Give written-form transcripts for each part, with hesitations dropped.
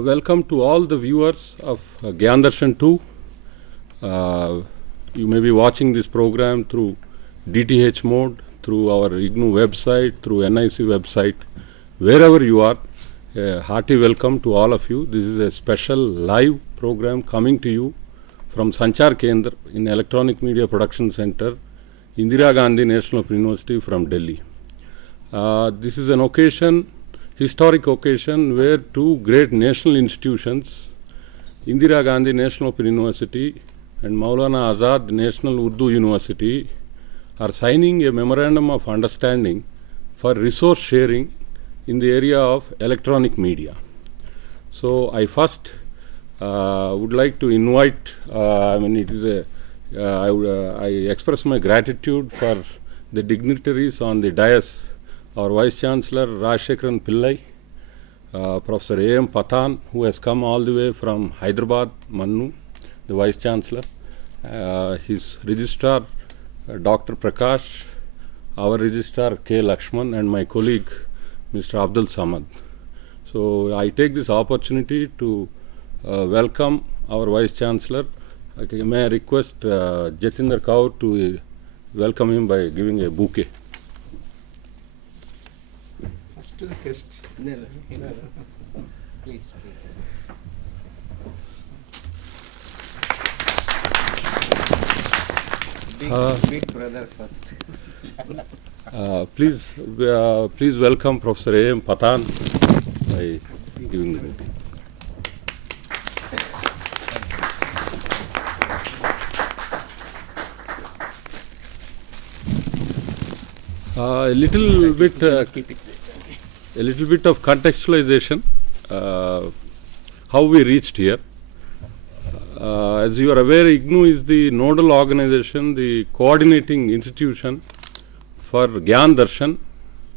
Welcome to all the viewers of Gyan Darshan 2. You may be watching this program through DTH mode, through our IGNOU website, through NIC website. Wherever you are, a hearty welcome to all of you. This is a special live program coming to you from Sanchar Kendra in Electronic Media Production Center, Indira Gandhi National Open University from Delhi. This is an occasion, historic occasion, where two great national institutions, Indira Gandhi National Open University and Maulana Azad National Urdu University, are signing a memorandum of understanding for resource sharing in the area of electronic media. So I first would like to invite, I express my gratitude for the dignitaries on the dais, our Vice Chancellor Rajshekaran Pillai, Professor A.M. Pathan, who has come all the way from Hyderabad, MANUU, the Vice Chancellor, his Registrar Dr. Prakash, our Registrar K. Lakshman, and my colleague Mr. Abdul Samad. So I take this opportunity to welcome our Vice Chancellor. May I request Jatinder Kaur to welcome him by giving a bouquet. First to the guests. Please. Big brother first. Please welcome Professor A.M. Pathan by giving the bouquet. A little bit of contextualization, how we reached here. As you are aware, IGNOU is the nodal organization, the coordinating institution for Gyan Darshan,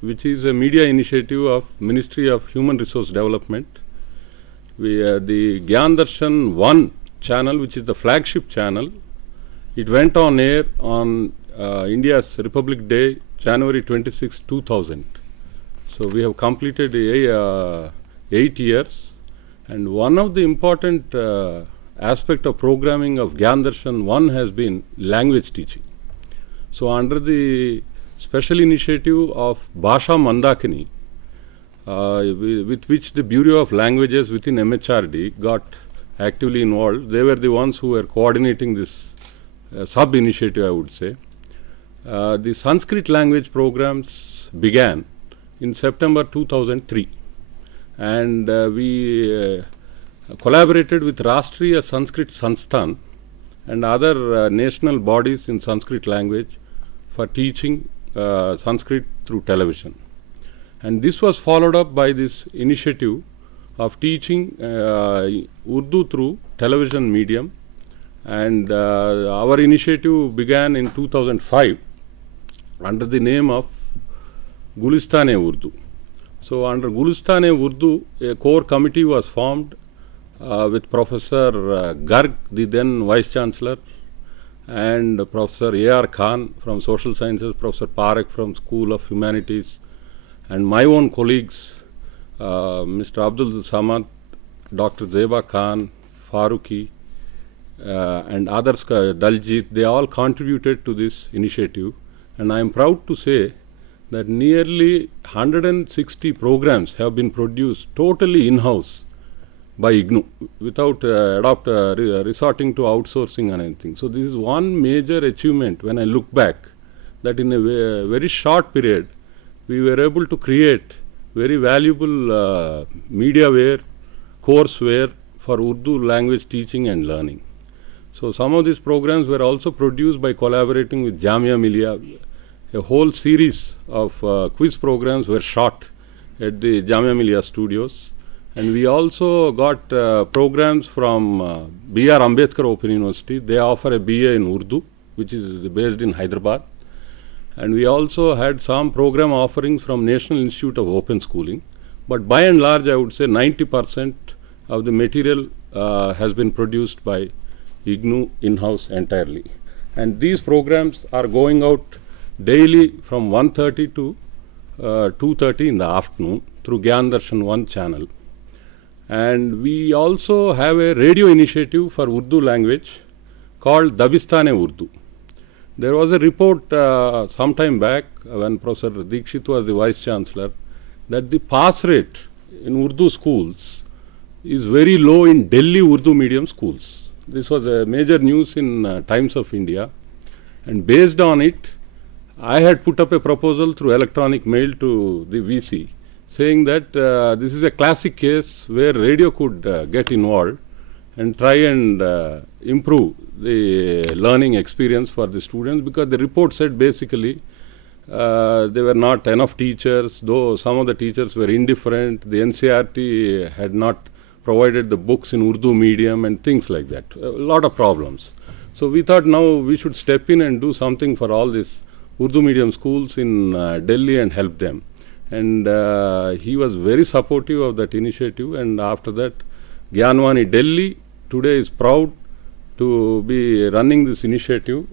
which is a media initiative of Ministry of Human Resource Development. The Gyan Darshan 1 channel, which is the flagship channel, it went on air on India's Republic Day, January 26, 2000. So we have completed 8 years, and one of the important aspect of programming of Gyan Darshan 1 has been language teaching. So under the special initiative of Bhasha Mandakini, with which the Bureau of Languages within MHRD got actively involved, they were the ones who were coordinating this sub-initiative, I would say. The Sanskrit language programs began in September 2003, and we collaborated with Rashtriya Sanskrit Sansthan and other national bodies in Sanskrit language for teaching Sanskrit through television. And this was followed up by this initiative of teaching Urdu through television medium, and our initiative began in 2005 under the name of Gulistane-e-Urdu. So under Gulistane-e-Urdu, a core committee was formed with Professor Garg, the then Vice Chancellor, and Professor A.R. Khan from Social Sciences, Professor Parekh from School of Humanities, and my own colleagues, Mr. Abdul Samad, Dr. Zeba Khan, Faruqi, and others, Daljit. They all contributed to this initiative, and I am proud to say that nearly 160 programs have been produced totally in-house by IGNOU without resorting to outsourcing and anything. So this is one major achievement when I look back, that in a very short period we were able to create very valuable mediaware, courseware for Urdu language teaching and learning. So some of these programs were also produced by collaborating with Jamia Millia. A whole series of quiz programs were shot at the Jamia Millia studios. And we also got programs from B.R. Ambedkar Open University. They offer a BA in Urdu, which is based in Hyderabad. And we also had some program offerings from National Institute of Open Schooling. But by and large, I would say 90% of the material has been produced by IGNOU in-house entirely. And these programs are going out daily from 1:30 to 2:30 in the afternoon through Gyan Darshan 1 channel. And we also have a radio initiative for Urdu language called Dabistane Urdu. There was a report some time back when Professor Dikshit was the Vice Chancellor that the pass rate in Urdu schools is very low in Delhi Urdu medium schools. This was a major news in Times of India, and based on it, I had put up a proposal through electronic mail to the VC saying that this is a classic case where radio could get involved and try and improve the learning experience for the students, because the report said basically there were not enough teachers, though some of the teachers were indifferent, the NCRT had not provided the books in Urdu medium and things like that, a lot of problems. So we thought now we should step in and do something for all these Urdu medium schools in Delhi and help them. And he was very supportive of that initiative, and after that Gyanwani Delhi today is proud to be running this initiative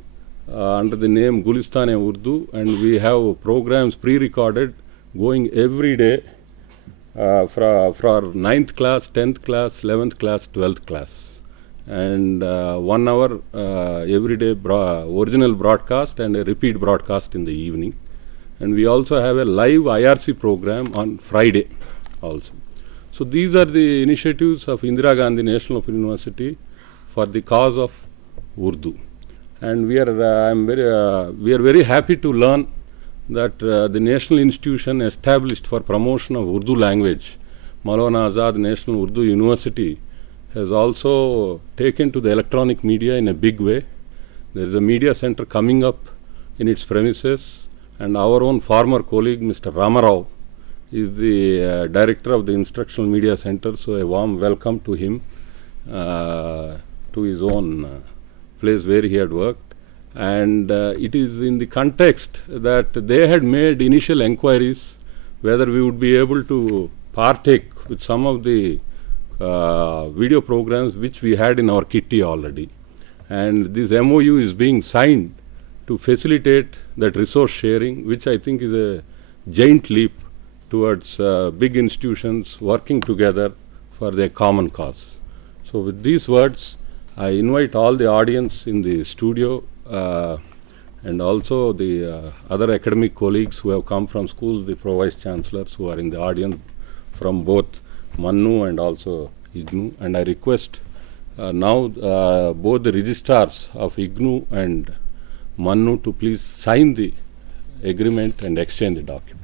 under the name Gulistane Urdu, and we have programs pre-recorded going every day for 9th class, 10th class, 11th class, 12th class, and 1 hour every day original broadcast and a repeat broadcast in the evening. And we also have a live IRC program on Friday also. So these are the initiatives of Indira Gandhi National Open University for the cause of Urdu. And we are very happy to learn that the national institution established for promotion of Urdu language, Maulana Azad National Urdu University, has also taken to the electronic media in a big way. There is a media center coming up in its premises, and our own former colleague Mr. Ramarao is the director of the Instructional Media Center, so a warm welcome to him, to his own place where he had worked. And it is in the context that they had made initial inquiries whether we would be able to partake with some of the video programs which we had in our kitty already. And this MOU is being signed to facilitate that resource sharing, which I think is a giant leap towards big institutions working together for their common cause. So with these words, I invite all the audience in the studio and also the other academic colleagues who have come from schools, the Vice Chancellors who are in the audience from both MANUU and also IGNOU. And I request now both the registrars of IGNOU and MANUU to please sign the agreement and exchange the documents.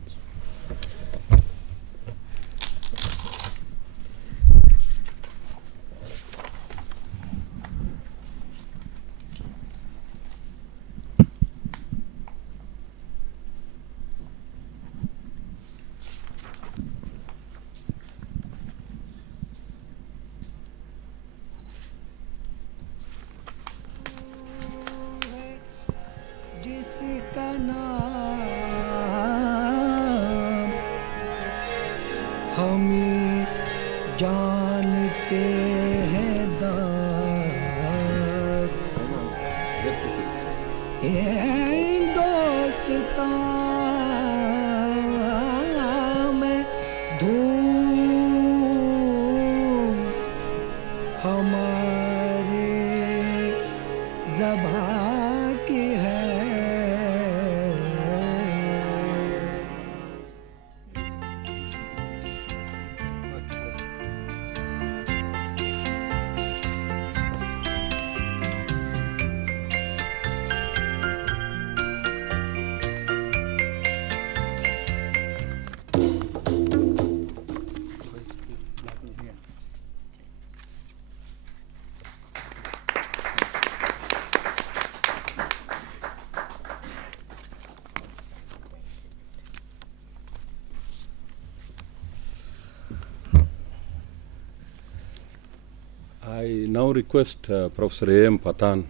I now request Professor A.M. Patan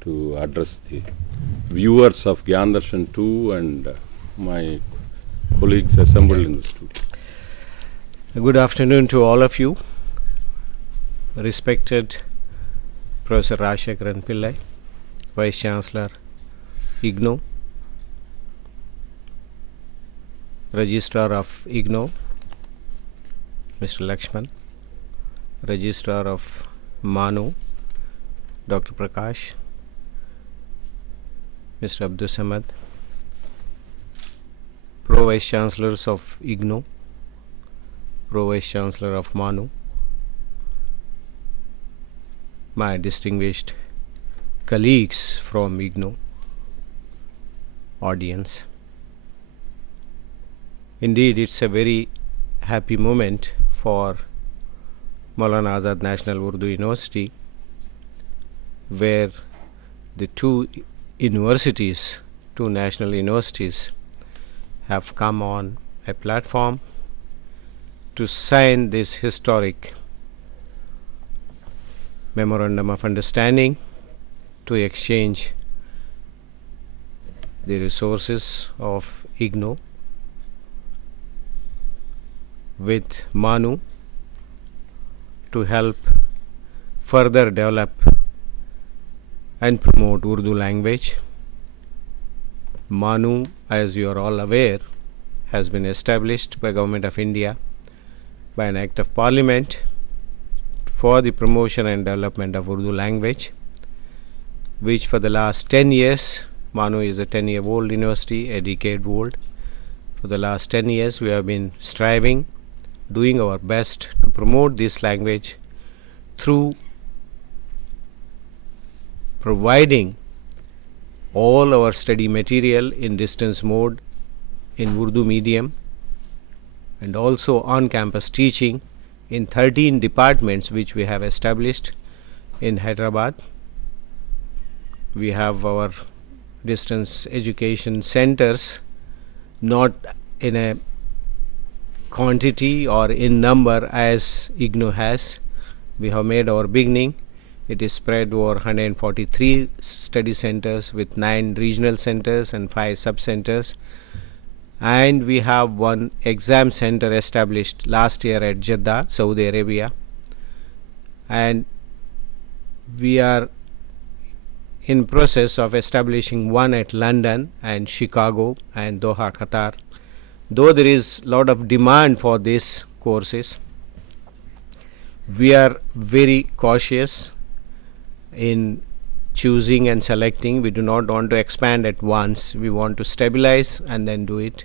to address the viewers of Gyan Darshan 2 and my colleagues assembled in the studio. Good afternoon to all of you. Respected Professor Rajshekaran Pillai, Vice Chancellor, IGNOU, Registrar of IGNOU, Mr. Lakshman, Registrar of MANUU, Dr. Prakash, Mr. Abdul Samad, Pro Vice Chancellors of IGNOU, Pro Vice Chancellor of MANUU, my distinguished colleagues from IGNOU, audience. Indeed, it's a very happy moment for Maulana Azad National Urdu University, where the two national universities have come on a platform to sign this historic memorandum of understanding to exchange the resources of IGNOU with MANUU to help further develop and promote Urdu language. MANUU, as you are all aware, has been established by Government of India by an Act of Parliament for the promotion and development of Urdu language, which for the last 10 years, MANUU is a 10-year-old university, a decade old. For the last 10 years, we have been striving, doing our best to promote this language through providing all our study material in distance mode in Urdu medium, and also on-campus teaching in 13 departments which we have established in Hyderabad. We have our distance education centers, not in a quantity or in number as IGNOU has. We have made our beginning. It is spread over 143 study centers with 9 regional centers and 5 sub-centers. And we have one exam center established last year at Jeddah, Saudi Arabia. And we are in process of establishing one at London and Chicago and Doha, Qatar. Though there is a lot of demand for these courses, we are very cautious in choosing and selecting. We do not want to expand at once. We want to stabilize and then do it.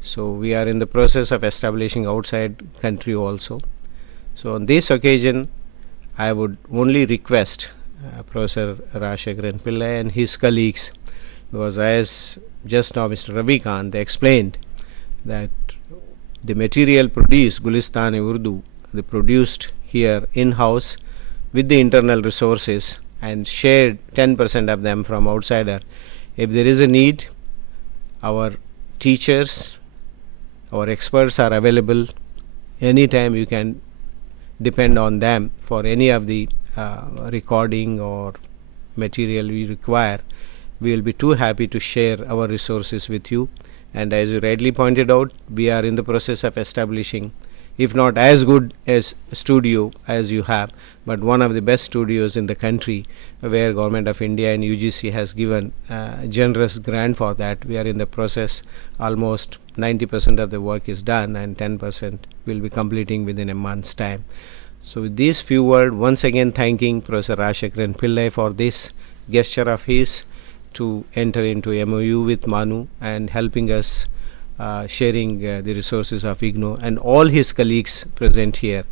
So we are in the process of establishing outside country also. So on this occasion, I would only request Professor Rashekharan Pillai and his colleagues, because as just now Mr. Ravikant explained that the material produced, Gulistan-e-Urdu, they produced here in-house with the internal resources and shared 10% of them from outsider. If there is a need, our teachers, our experts are available. Anytime you can depend on them for any of the recording or material we require. We will be too happy to share our resources with you. And as you rightly pointed out, we are in the process of establishing, if not as good as studio as you have, but one of the best studios in the country, where Government of India and UGC has given generous grant for that. We are in the process. Almost 90% of the work is done and 10% will be completing within a month's time. So with these few words, once again thanking Professor Rashekharan Pillai for this gesture of his to enter into MOU with MANUU and helping us sharing the resources of IGNOU and all his colleagues present here,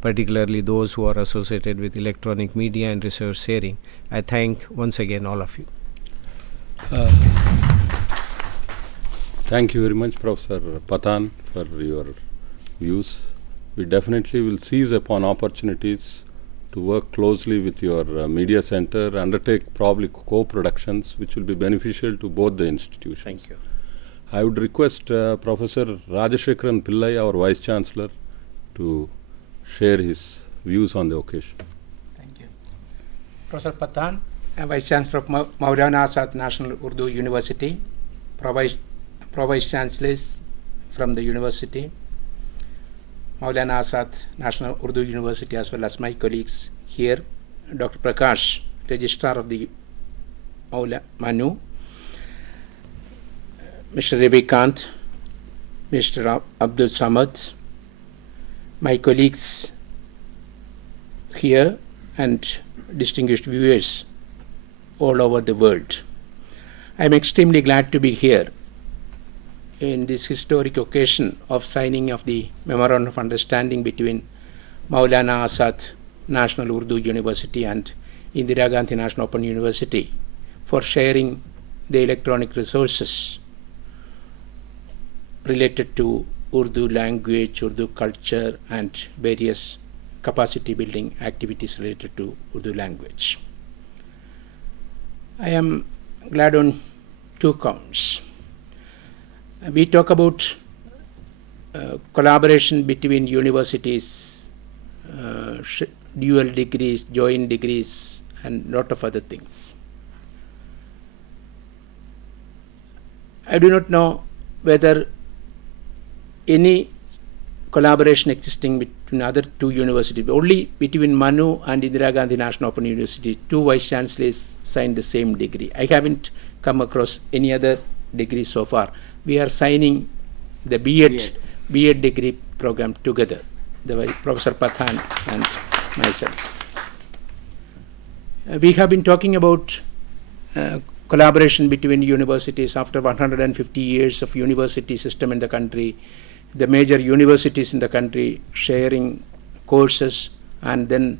particularly those who are associated with electronic media and research sharing. I thank once again all of you. Thank you very much, Professor Patan, for your views. We definitely will seize upon opportunities to work closely with your media center, undertake probably co-productions which will be beneficial to both the institutions. Thank you. I would request Professor Rajashekharan Pillai, our Vice Chancellor, to share his views on the occasion. Thank you. Professor Patan, Vice Chancellor of Maulana Azad National Urdu University, Pro-Vice Chancellors from the university, Maulana Azad National Urdu University, as well as my colleagues here, Dr. Prakash, Registrar of the MANUU, Mr. Ravikant, Mr. Abdul Samad, my colleagues here and distinguished viewers all over the world. I am extremely glad to be here in this historic occasion of signing of the Memorandum of Understanding between Maulana Azad National Urdu University and Indira Gandhi National Open University for sharing the electronic resources related to Urdu language, Urdu culture, and various capacity building activities related to Urdu language. I am glad on two counts. We talk about collaboration between universities, dual degrees, joint degrees, and lot of other things. I do not know whether any collaboration existing between other two universities. Only between MANUU and Indira Gandhi National Open University, two vice chancellors signed the same degree. I haven't come across any other degree so far. We are signing the B.Ed degree program together, Professor Pathan and myself. We have been talking about collaboration between universities after 150 years of university system in the country, the major universities in the country sharing courses and then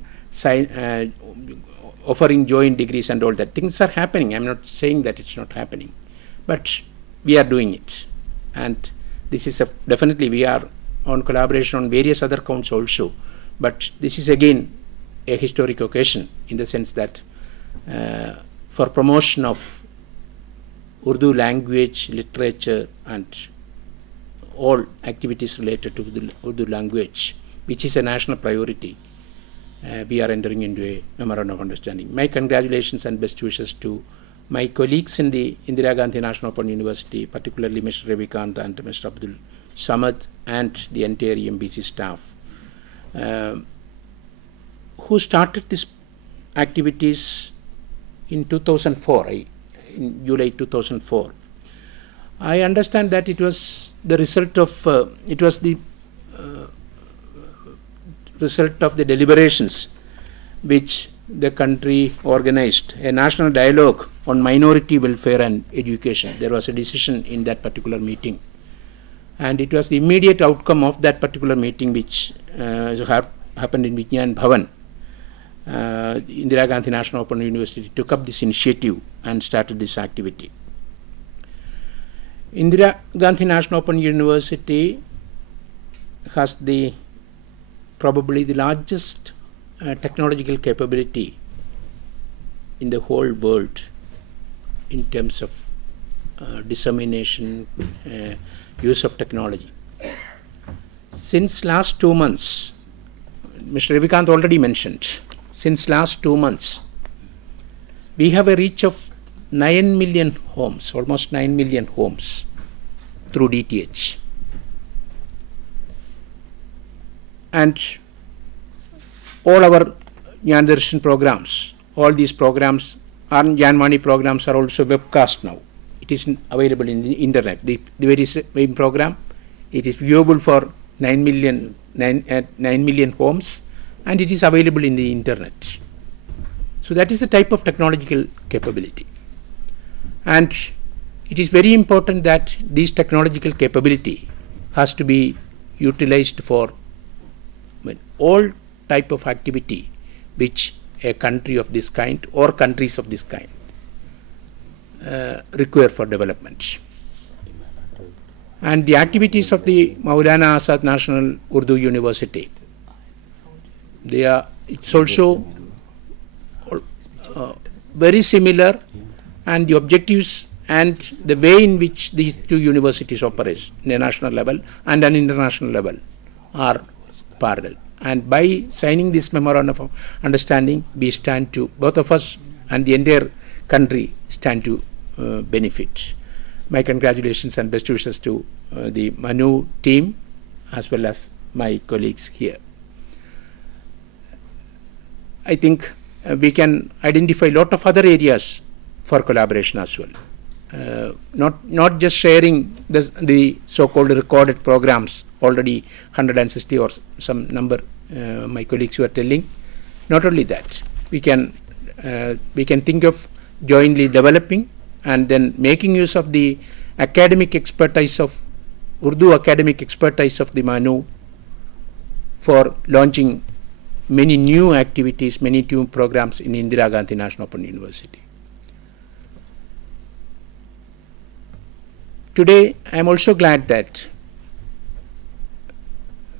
offering joint degrees and all that. Things are happening. I'm not saying that it's not happening, but we are doing it. And this is definitely we are on collaboration on various other counts also. But this is again a historic occasion in the sense that for promotion of Urdu language, literature, and all activities related to the Urdu language, which is a national priority, we are entering into a memorandum of understanding. My congratulations and best wishes to my colleagues in the Indira Gandhi National Open University, particularly Mr. Ravikant and Mr. Abdul Samad and the entire EMBC staff, who started these activities in 2004, in July 2004. I understand that it was the result of result of the deliberations which the country organized, a national dialogue on minority welfare and education. There was a decision in that particular meeting, and it was the immediate outcome of that particular meeting which happened in Vignan Bhavan. Indira Gandhi National Open University took up this initiative and started this activity. Indira Gandhi National Open University has probably the largest technological capability in the whole world in terms of dissemination, use of technology. Since last 2 months, Mr. Ravikant already mentioned, since last 2 months, we have a reach of 9 million homes, almost 9 million homes through DTH. And all our Jnana Darshan programs, all these programs, our Jnanvani programs are also webcast now. It is available in the internet. The very same program, it is viewable for 9 million homes, and it is available in the internet. So that is the type of technological capability. And it is very important that this technological capability has to be utilized for all type of activity which a country of this kind or countries of this kind require for development. And the activities of the Maulana Azad National Urdu University, it's also very similar, and the objectives and the way in which these two universities operate in a national level and an international level are parallel. And by signing this memorandum of understanding, we stand to, both of us and the entire country stand to benefit. My congratulations and best wishes to the MANUU team as well as my colleagues here. I think we can identify a lot of other areas for collaboration as well. Not just sharing the so-called recorded programs, already 160 or some number my colleagues were telling, Not only that, we can think of jointly developing and then making use of the academic expertise of Urdu academic expertise of the MANUU for launching many new activities, many new programs in Indira Gandhi National Open University. Today, I am also glad that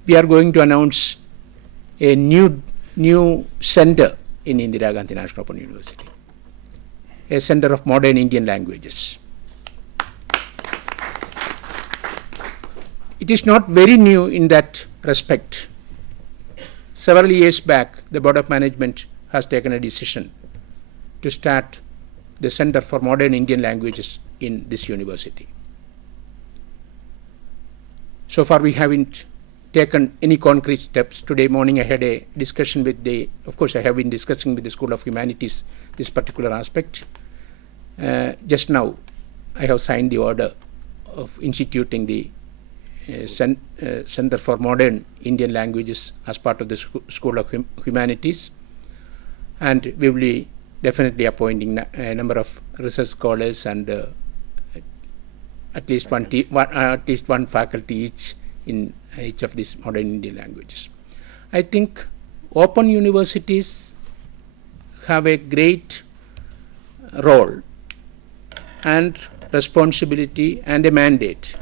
we are going to announce a new center in Indira Gandhi National Open University, a center of modern Indian languages. It is not very new in that respect. Several years back, the Board of Management has taken a decision to start the Center for Modern Indian Languages in this university. So far, we haven't taken any concrete steps. Today morning, I had a discussion with of course, I have been discussing with the School of Humanities this particular aspect. Just now, I have signed the order of instituting the Center for Modern Indian Languages as part of the School of Humanities, and we will be definitely appointing a number of research scholars and at least one faculty each in each of these modern Indian languages. I think open universities have a great role and responsibility and a mandate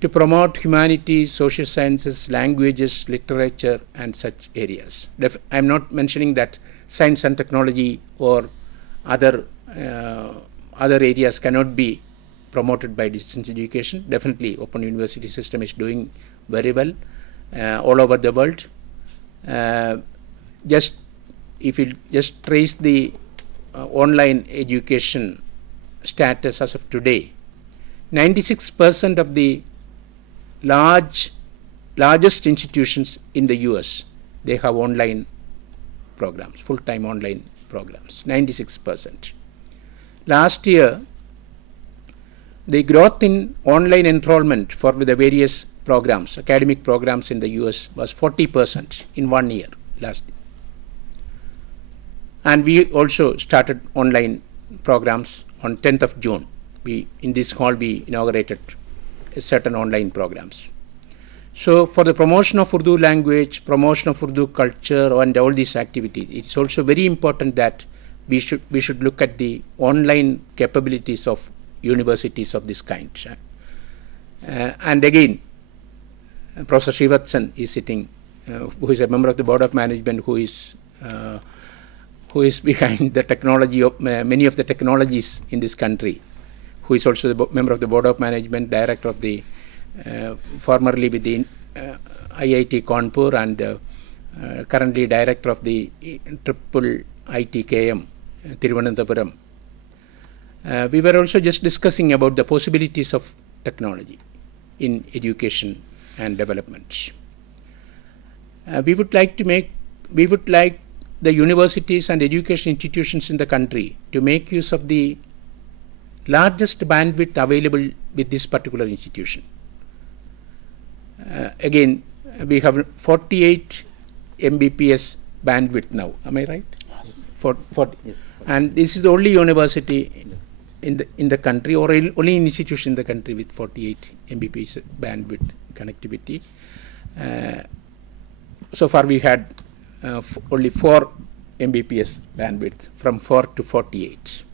to promote humanities, social sciences, languages, literature, and such areas. I am not mentioning that science and technology or other areas cannot be promoted by distance education. Definitely, Open University system is doing very well all over the world. If you just trace the online education status as of today, 96% of the largest institutions in the US, they have online programs, full-time online programs, 96%. Last year, the growth in online enrollment for the various programs, academic programs in the US was 40% in 1 year last year. And we also started online programs on 10th of June. In this hall, we inaugurated certain online programs. So for the promotion of Urdu language, promotion of Urdu culture and all these activities, it's also very important that we should look at the online capabilities of universities of this kind. And again, Professor Srivatsan is sitting, who is a member of the Board of Management, who is behind the technology of many of the technologies in this country, who is also the member of the Board of Management, director of the formerly with the IIT Kanpur and currently director of the Triple ITKM Thiruvananthapuram. We were also just discussing about the possibilities of technology in education and development. We would like the universities and education institutions in the country to make use of the largest bandwidth available with this particular institution. Again, we have 48 Mbps bandwidth now. Am I right? Yes. 40. Yes. And this is the only university in the country, or only institution in the country with 48 Mbps bandwidth connectivity. So far, we had only 4 Mbps bandwidth, from 4 to 48.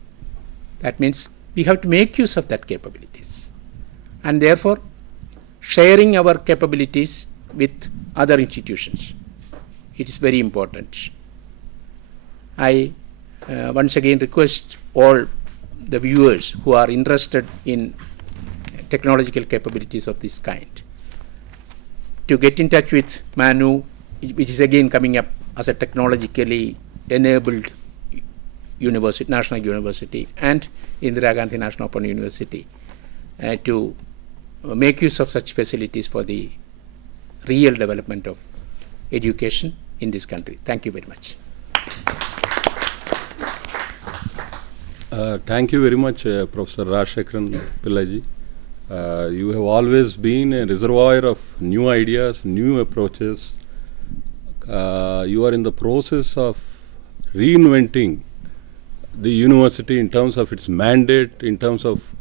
That means we have to make use of that capabilities, and therefore sharing our capabilities with other institutions. It is very important. I once again request all the viewers who are interested in technological capabilities of this kind to get in touch with MANUU, which is again coming up as a technologically enabled university, national university, and Indira Gandhi National Open University to make use of such facilities for the real development of education in this country. Thank you very much. Thank you very much, Professor Rajshekharan Pillaji. You have always been a reservoir of new ideas, new approaches. You are in the process of reinventing the university in terms of its mandate, in terms of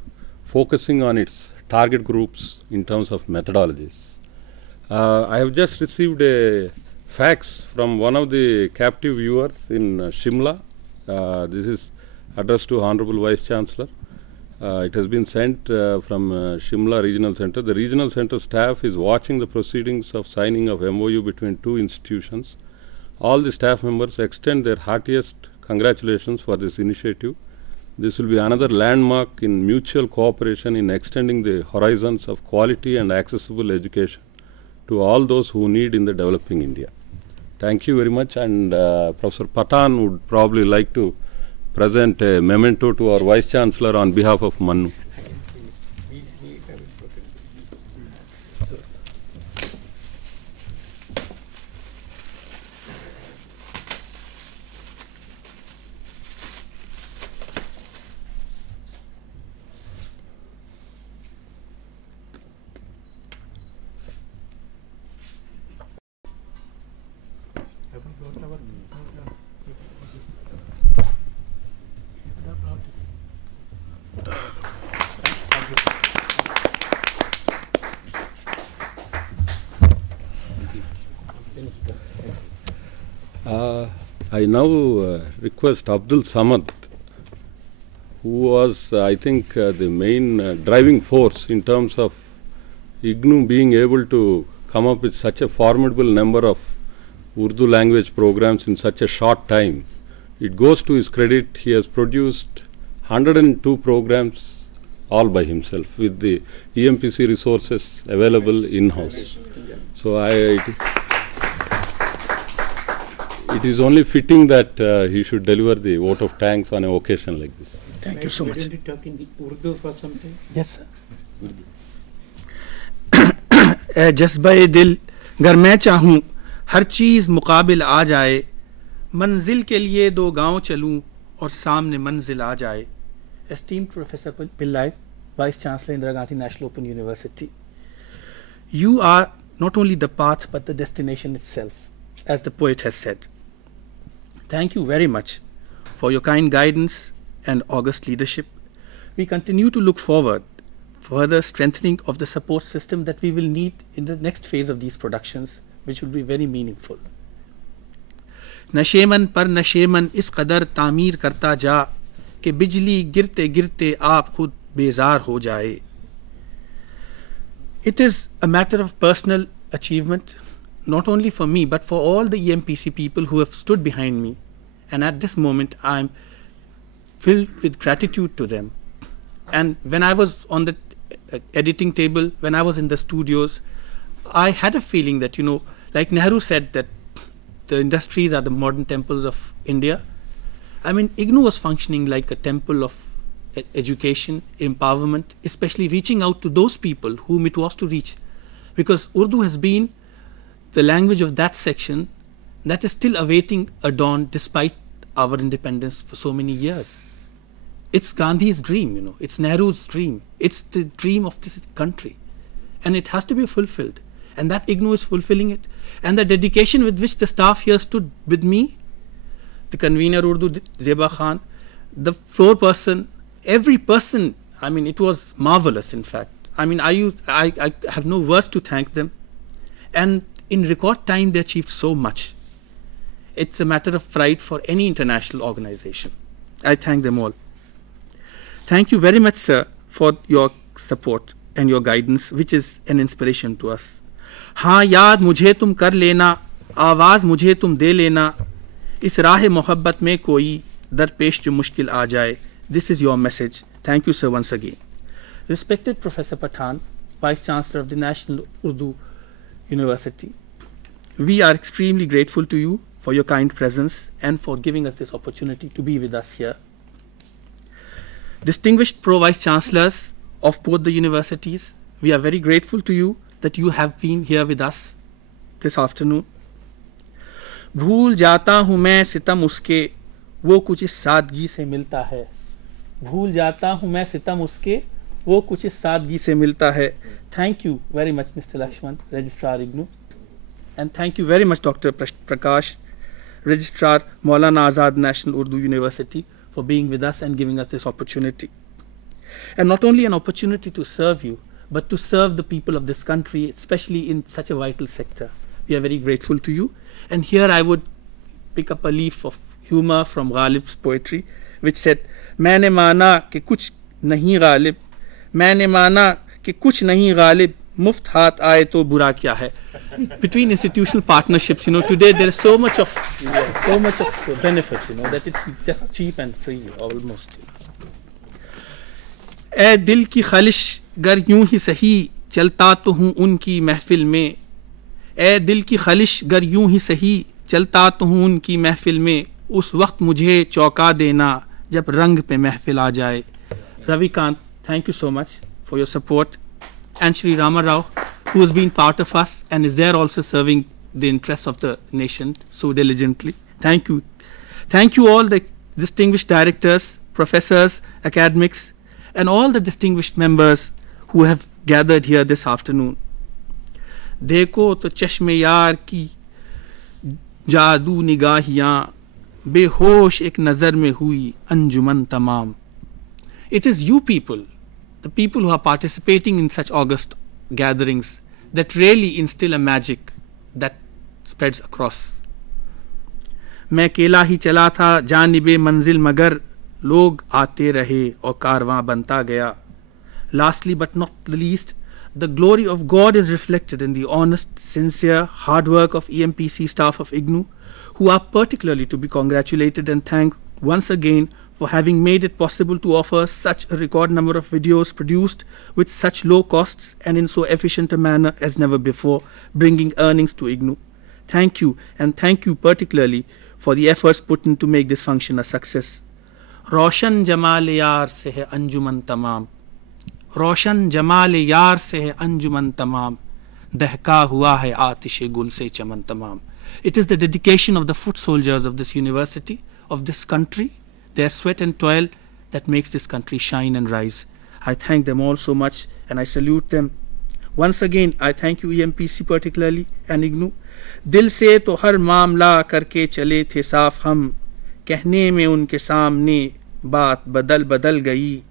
focusing on its target groups, in terms of methodologies. I have just received a fax from one of the captive viewers in Shimla. This is addressed to Honorable Vice Chancellor. It has been sent from Shimla Regional Center. The Regional Center staff is watching the proceedings of signing of MOU between two institutions. All the staff members extend their heartiest congratulations for this initiative. This will be another landmark in mutual cooperation in extending the horizons of quality and accessible education to all those who need in the developing India. Thank you very much, and Professor Pathan would probably like to present a memento to our Vice Chancellor on behalf of MANUU. I now request Abdul Samad, who was, I think, the main driving force in terms of IGNOU being able to come up with such a formidable number of Urdu language programs in such a short time. It goes to his credit. He has produced 102 programs all by himself with the EMPC resources available in-house. So it is only fitting that he should deliver the vote of thanks on an occasion like this. Thank you so much. Didn't you talk in Urdu for something? Yes, sir. जज्बे दिल गर मैं चाहूँ हर चीज़ मुकाबिल आ जाए, मंजिल के लिए दो गांव चलूँ और सामने मंजिल आ जाए. Esteemed Professor Pillai, Vice Chancellor Indira Gandhi National Open University, you are not only the path but the destination itself, as the poet has said. Thank you very much for your kind guidance and august leadership. We continue to look forward further strengthening of the support system that we will need in the next phase of these productions, which will be very meaningful. Nasheman पर नशेमन इस कदर तामीर करता जा कि बिजली गिरते गिरते आप खुद बेजार हो जाए. It is a matter of personal achievement, not only for me but for all the EMPC people who have stood behind me, and at this moment I am filled with gratitude to them. And when I was on the editing table, when I was in the studios, I had a feeling that, like Nehru said, that the industries are the modern temples of India. I mean, IGNOU was functioning like a temple of education, empowerment, especially reaching out to those people whom it was to reach, because Urdu has been the language of that section that is still awaiting a dawn despite our independence for so many years. It's Gandhi's dream, it's Nehru's dream, it's the dream of this country, and it has to be fulfilled, and that IGNOU is fulfilling it. And the dedication with which the staff here stood with me, the convener Urdu Zeba Khan, the floor person, every person, I mean, it was marvelous. In fact, I mean, I have no words to thank them, and in record time they achieved so much. It's a matter of pride for any international organization. I thank them all. Thank you very much, sir, for your support and your guidance, which is an inspiration to us. हाँ याद मुझे तुम कर लेना, आवाज़ मुझे तुम दे लेना, इस राह मोहब्बत में कोई दरपेश जो मुश्किल आ जाए. This is your message. Thank you, sir, once again. Respected Professor Pathan, Vice Chancellor of the National Urdu University, we are extremely grateful to you for your kind presence and for giving us this opportunity to be with us here. Distinguished Pro-Vice Chancellors of both the universities, we are very grateful to you that you have been here with us this afternoon. भूल जाता हूँ मैं सितम उसके, वो कुछ इस सादगी से मिलता है. भूल जाता हूँ मैं सितम उसके, वो कुछ इस सादगी से मिलता है. Thank you very much, Mr. Lakshman, Registrar IGNOU, and thank you very much, Dr. Prakash, Registrar Maulana Azad National Urdu University, for being with us and giving us this opportunity. And not only an opportunity to serve you, but to serve the people of this country, especially in such a vital sector. We are very grateful to you. And here I would pick up a leaf of humor from Ghalib's poetry, which said, मैंने माना कि कुछ नहीं गालिब, मैंने माना कि कुछ नहीं गालिब, मुफ्त हाथ आए तो बुरा क्या है. Between institutional partnerships, today there is so much of benefit, that it's just cheap and free almost. ए दिल की ख़ालिश गर यूं ही सही चलता तो हूँ उनकी महफिल में, ए दिल की ख़ालिश गर यूं ही सही चलता तो हूँ उनकी महफिल में, उस वक्त मुझे चौंका देना जब रंग पे महफिल आ जाए. Ravikant, thank you so much for your support. And Shri Rama Rao, who has been part of us and is there also serving the interests of the nation so diligently. Thank you. Thank you all the distinguished directors, professors, academics, and all the distinguished members who have gathered here this afternoon. देखो तो चश्मे यार की जादू निगाहियाँ, बेहोश एक नज़र में हुई अंजुमन तमाम. It is you people, the people who are participating in such august gatherings, that really instill a magic that spreads across. मैं अकेला ही चला था जानिबे मंजिल मगर लोग आते रहे और कारवां बनता गया. Lastly but not the least, the glory of God is reflected in the honest, sincere, hard work of EMPC staff of IGNOU, who are particularly to be congratulated and thanked once again for having made it possible to offer such a record number of videos produced with such low costs and in so efficient a manner as never before, bringing earnings to IGNOU. Thank you, and thank you particularly for the efforts put in to make this function a success. रोशन जमाल यार से है अंजुमन तमाम, रोशन जमाल यार से है अंजुमन तमाम, दहका हुआ है आतिशे गुल से चमन तमाम. It is the dedication of the foot soldiers of this university, of this country, their sweat and toil that makes this country shine and rise. I thank them all so much and I salute them. Once again, I thank you EMPC particularly and IGNOU. दिल से तो हर मामला करके चले थे साफ हम, कहने में उनके सामने बात बदल बदल गई.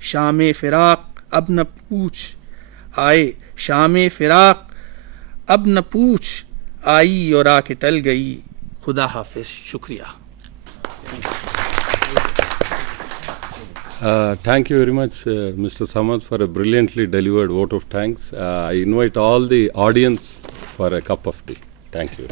शामे फिराक अब न पूछ आए, शामे फिराक अब न पूछ आई और आके टल गई. खुदा हाफिज. शुक्रिया. Thank you very much, Mr. Samad, for a brilliantly delivered vote of thanks. I invite all the audience for a cup of tea. Thank you.